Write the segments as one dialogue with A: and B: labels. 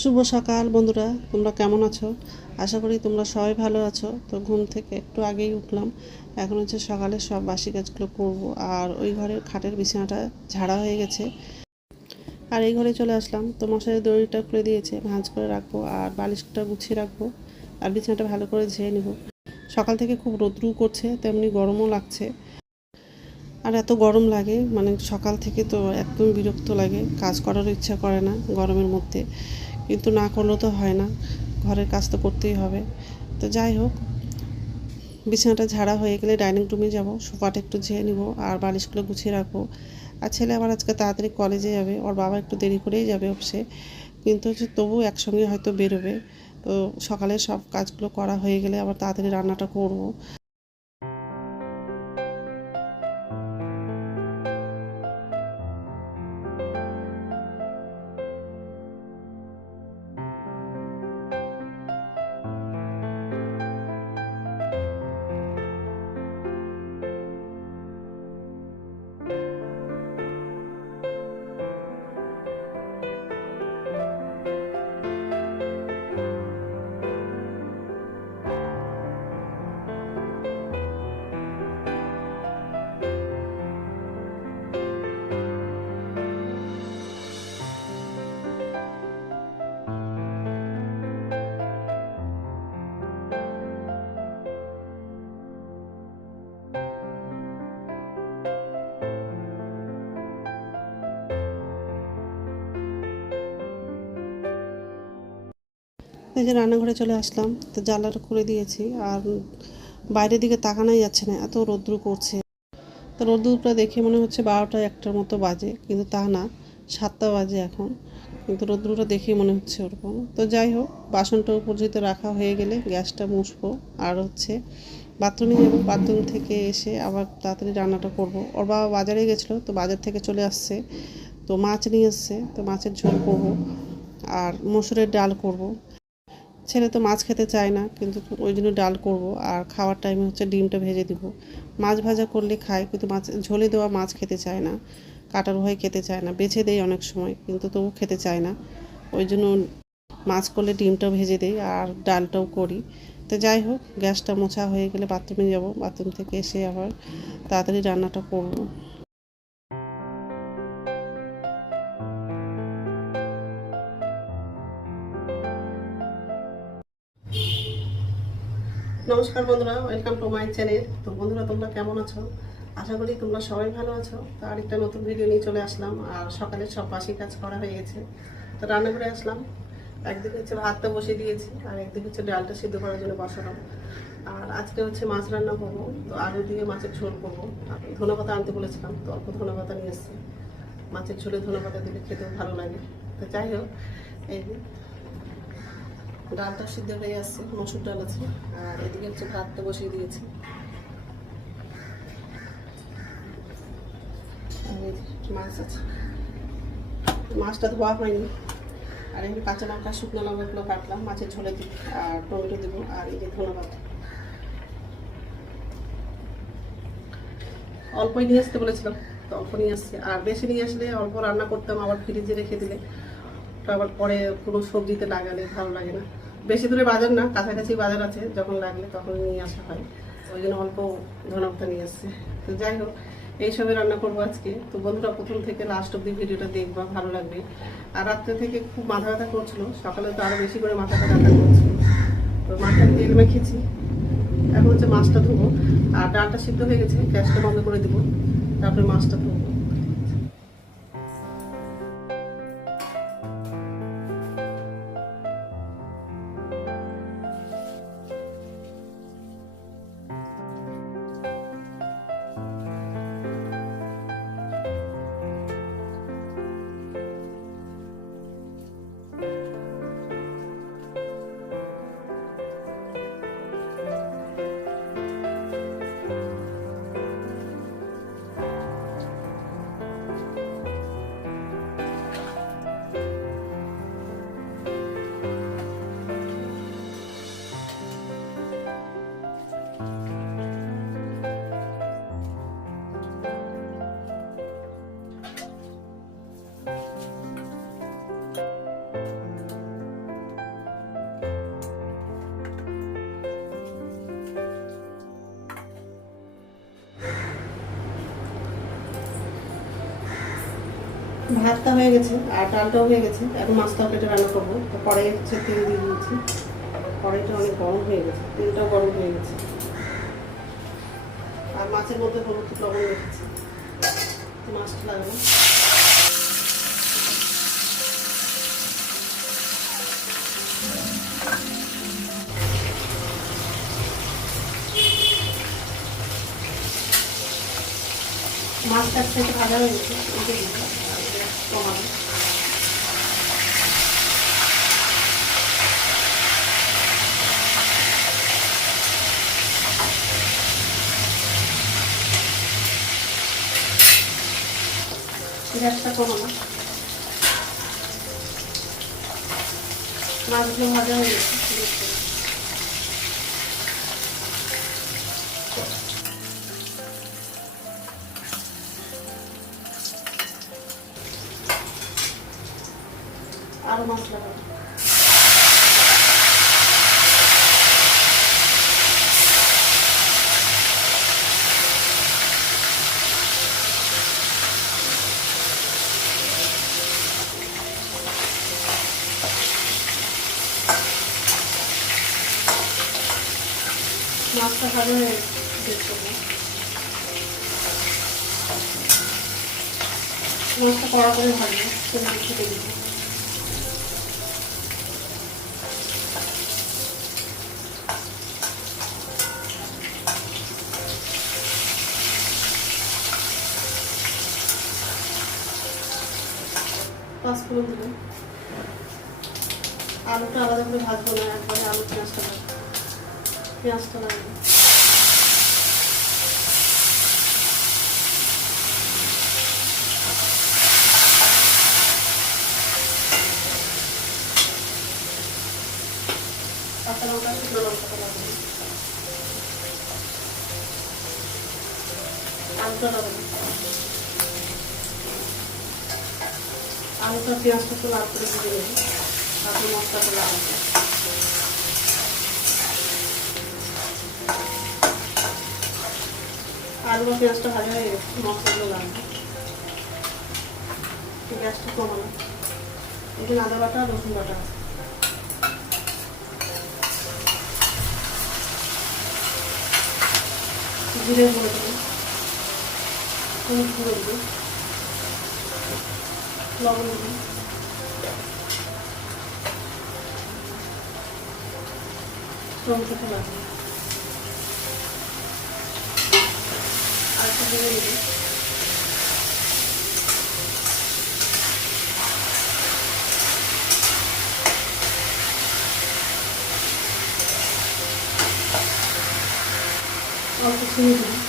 A: শুভ সকাল বন্ধুরা, তোমরা কেমন আছো? আশা করি তোমরা সবাই ভালো আছো। তো ঘুম থেকে একটু আগেই উঠলাম। এখন হচ্ছে সকালে সব বাসি কাজগুলো করব। আর ওই ঘরের খাটের বিছানাটা ঝাড়া হয়ে গেছে। আর এই ঘরে চলে আসলাম। তো মশারি দড়িটা খুলে দিয়েছে, ভাঁজ করে রাখব আর বালিশটা গুছিয়ে রাখব। আর বিছানাটা ভালো করে ঝেড়ে নেব। সকাল থেকে খুব রোদ্রু করছে, তেমনি গরমও লাগছে। আর এত গরম লাগে মানে সকাল থেকে তো একদম বিরক্ত লাগে। কাজ করার ইচ্ছা করে না গরমের মধ্যে। কিন্তু না করলেও তো হয় না। ঘরের কাজ তো করতেই হবে। তো যাই হোক, বিছানাটা ঝাড়া হয়ে গেলে ডাইনিং রুমে যাব, সোফাটা একটু ঝেয়ে নিব আর বালিশগুলো গুছিয়ে রাখব। আর ছেলে আবার আজকে তাড়াতাড়ি কলেজে যাবে, ওর বাবা একটু দেরি করেই যাবে অফিসে। কিন্তু হচ্ছে তবু একসঙ্গে হয়তো বেরোবে। তো সকালে সব কাজগুলো করা হয়ে গেলে আবার তাড়াতাড়ি রান্নাটা করব। যে রান্নাঘরে চলে আসলাম, তো জানলাটা খুলে দিয়েছি আর বাইরের দিকে তাকানোই যাচ্ছে না, এত রৌদ্র করছে। তো রৌদ্রটা দেখে মনে হচ্ছে বারোটা একটার মতো বাজে, কিন্তু তা না, সাতটা বাজে এখন। কিন্তু রৌদ্রটা দেখেই মনে হচ্ছে ওরকম। তো যাই হোক, বাসনটা পর্যন্ত রাখা হয়ে গেলে গ্যাসটা মুছবো। আর হচ্ছে বাথরুমে যাব, বাথরুম থেকে এসে আবার তাড়াতাড়ি রান্নাটা করব। ওর বাবা বাজারে গেছিল, তো বাজার থেকে চলে আসছে। তো মাছ নিয়ে এসছে, তো মাছের ঝোল করব। আর মসুরের ডাল করব। ছেলে তো মাছ খেতে চায় না, কিন্তু ওই জন্য ডাল করব। আর খাওয়ার টাইমে হচ্ছে ডিমটা ভেজে দিব। মাছ ভাজা করলে খায়, কিন্তু মাছ, ঝোলে দেওয়া মাছ খেতে চায় না। কাটার ভয়ে খেতে চায় না, বেছে দেয় অনেক সময়, কিন্তু তবু খেতে চায় না। ওই জন্য মাছ করলে ডিমটাও ভেজে দেই আর ডালটাও করি। তো যাই হোক, গ্যাসটা মোছা হয়ে গেলে বাথরুমে যাব। বাথরুম থেকে এসে আবার তাড়াতাড়ি রান্নাটা করব। নমস্কার বন্ধুরা ওয়েলকাম টু মাই চ্যানেল তো বন্ধুরা, তোমরা কেমন আছো? আশা করি তোমরা সবাই ভালো আছো। তো আরেকটা নতুন ভিডিও নিয়ে চলে আসলাম, আর সকালে সব বাসি কাজ করা হয়ে গেছে। তো রান্না করে আসলাম। একদিকে হচ্ছে ভাতটা বসিয়ে দিয়েছি, আর একদিকে হচ্ছে ডালটা সিদ্ধ করার জন্য বসালাম। আর আজকে হচ্ছে মাছ রান্না করব, তো আলু দিয়ে মাছের ঝোল করব। ধনে পাতা আনতে বলেছিলাম, তো অল্প ধনে পাতা নিয়ে এসেছি। মাছের ঝোলে ধনে পাতা দিলে খেতে ভালো লাগে। তো যাই হোক, এই ডালটা সিদ্ধ হয়ে আসছে মসুর ডাল আছে, আর এদিকে হচ্ছে ভাতটা বসিয়ে দিয়েছি। মাছ আছে? মাছটা ধোয়া হয়নি। আর এখানে কাঁচা লঙ্কা, শুকনো লঙ্কাগুলো কাটলাম, মাছের ঝোলে দিব আর টমেটো দেবো, আর এই যে ধন্যবাদ অল্পই নিয়ে আসতে বলেছিলাম, তো অল্প নিয়ে আসছে। আর বেশি নিয়ে আসলে অল্প রান্না করতাম, আবার ফ্রিজে রেখে দিলে। আবার পরে কোনো সবজিতে লাগালে ভালো লাগে না। বেশি দূরে বাজার না, কাছাকাছি বাজার আছে, যখন লাগলে তখন নিয়ে আসা হয়। ওই জন্য অল্প ধনকটা নিয়ে আসছে। তো যাই হোক এইসবে রান্না করব আজকে। তো বন্ধুরা, প্রথম থেকে লাস্ট অব্দি ভিডিওটা দেখবা, ভালো লাগবে। আর রাত্রে থেকে খুব মাথা ব্যথা করছিল। সকালে তো আরও বেশি করে মাথা ব্যথা করছিল। তো মাথায় তেল মেখেছি। এখন হচ্ছে মাছটা ধুবো। আর ডালটা সিদ্ধ হয়ে গেছে, গ্যাসটা বন্ধ করে দেবো। তারপরে মাছটা ধুবো। ভাতটা হয়ে গেছে আর ডালটাও হয়ে গেছে। এখন মাছটাও কেটে রান্না করব। তো কড়াই হচ্ছে তেল দিয়ে দিয়েছি কড়াইটা অনেক গরম হয়ে গেছে। তেলটাও গরম হয়ে গেছে। আর মাছের মধ্যে হলুদ লবণ রেখেছি। মাছটা লাগাবো। মাছটা সাইডে ভাজা হয়ে গেছে। দিতে কমানো গ্যাসটা কমানো মাছগুলো ভাজা হয়ে গেছে। দেখতে পাচ্ছি। আরও মাছ লাগাবো মাছটা ভালো হয়ে করব মাছটা কড়া করে দেখব পাঁচফোড়ন দিলাম আলুটা আলাদা করে ভাজবো না, একবারে আলু পেঁয়াজটা ভাজবো। পেঁয়াজটা লাগবে লাগবে আলুটা লাগবে আলুটা পেঁয়াজটা একটু লাল করে ভেজে নেব তারপর মশলাটা লাগাবো আলু আর পেঁয়াজটা ভাজা হয়ে গেছে, মশলাগুলো লাগবে গ্যাসটা কমানো এখানে আদা বাটা, রসুন বাটা আছে। জিরে দেবো গুঁড়ো দেবো লবণ দেবো টমেটোটা লাগবে আর একটু জিরে দেবো অল্প চিনি দেবো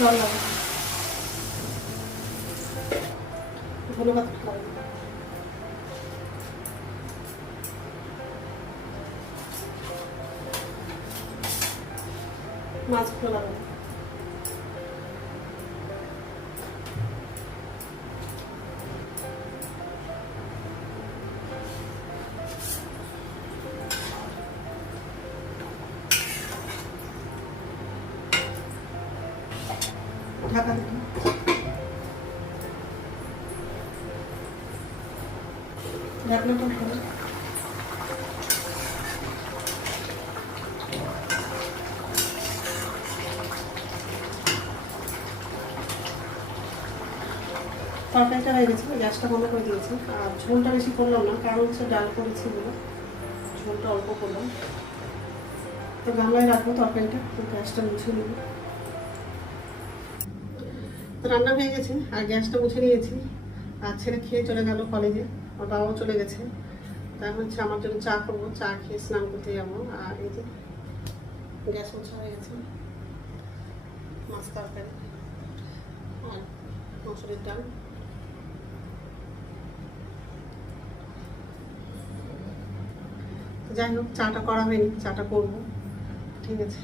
A: জল লাগবে ধন্যবাদ। মাছগুলো লাগাবো ঢাকা খুলে তরকারিটা হয়ে গেছে, গ্যাসটা বন্ধ করে দিয়েছি। আর ঝোলটা বেশি করলাম না, কারণ হচ্ছে ডাল করেছি বলে। ঝোলটা অল্প করলাম। তো গামলায় রাখব তরকারিটা, তো গ্যাসটা মুছে নেব। তো রান্না হয়ে গেছে, আর গ্যাসটা মুছে নিয়েছি। আর ছেলে খেয়ে চলে গেল কলেজে আমার বাবাও চলে গেছে। তার হচ্ছে আমার জন্য চা করব, চা খেয়ে স্নান করতে যাব। আর এই যে গ্যাস মোছা হয়ে গেছে, মাছ তরকারি আর মসুরির ডাল। যাই হোক, চাটা করা হয়নি, চাটা করব। ঠিক আছে।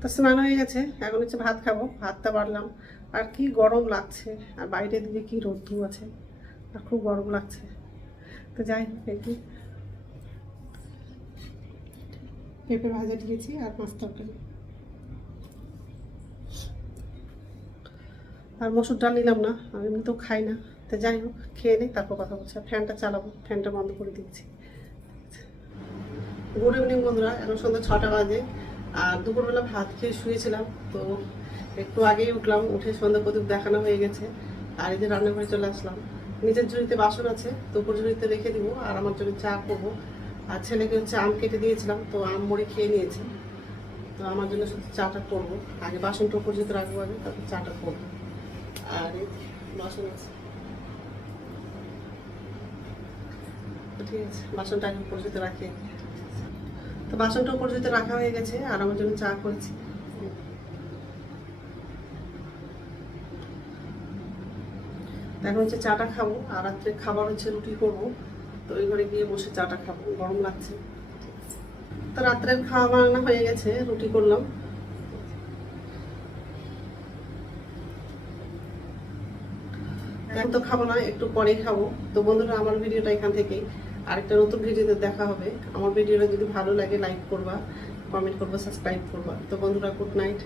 A: তো স্নান হয়ে গেছে, এখন হচ্ছে ভাত খাব, ভাতটা বাড়লাম। আর কি গরম লাগছে? আর বাইরের দিকে কি রোদ্দু আছে? আর খুব গরম লাগছে। তো যাই হোক পেঁপে ভাজা দিয়েছি আর মাছ তরকারি। আর মসুর ডাল নিলাম না, আমি এমনিতেও খাই না। তো যাই হোক, খেয়ে নিই তারপর কথা বলছি। ফ্যানটা চালাবো, ফ্যানটা বন্ধ করে দিয়েছি গুড ইভিনিং বন্ধুরা, এখন সন্ধ্যা ছটা বাজে। আর দুপুরবেলা ভাত খেয়ে শুয়েছিলাম, তো একটু আগেই উঠলাম, উঠে সন্ধ্যা প্রদীপ দেখানো হয়ে গেছে, আর এই যে রান্নাঘরে চলে আসলাম। নিজের ঝুড়িতে বাসন আছে, তো উপর ঝুড়িতে রেখে দিব, আর আমার জন্য চা করব। আর ছেলেকে হচ্ছে আম কেটে দিয়েছিলাম, তো আম মুড়ি খেয়ে নিয়েছে। তো আমার জন্য শুধু চাটা করব। আগে বাসনটা উপর ঝুড়িতে রাখব আগে, তারপর চাটা করব। আর বাসন আছে। ঠিক আছে, বাসনটা আগে উপর ঝুড়িতে রাখি। বাসনটা উপর ঝুড়িতে রাখা হয়ে গেছে, আর আমার জন্য চা করেছি। এখন হচ্ছে চাটা খাব, আর রাত্রে খাবার হচ্ছে রুটি করব। তো ওই ঘরে গিয়ে বসে চাটা খাব, গরম লাগছে। তো রাত্রের খাওয়া বানানো হয়ে গেছে, রুটি করলাম। এখন তো খাব না, একটু পরেই খাব। তো বন্ধুরা, আমার ভিডিওটা এখান থেকেই। আরেকটা নতুন ভিডিওতে দেখা হবে। আমার ভিডিওটা যদি ভালো লাগে লাইক করবা কমেন্ট করবা সাবস্ক্রাইব করবা। তো বন্ধুরা গুড নাইট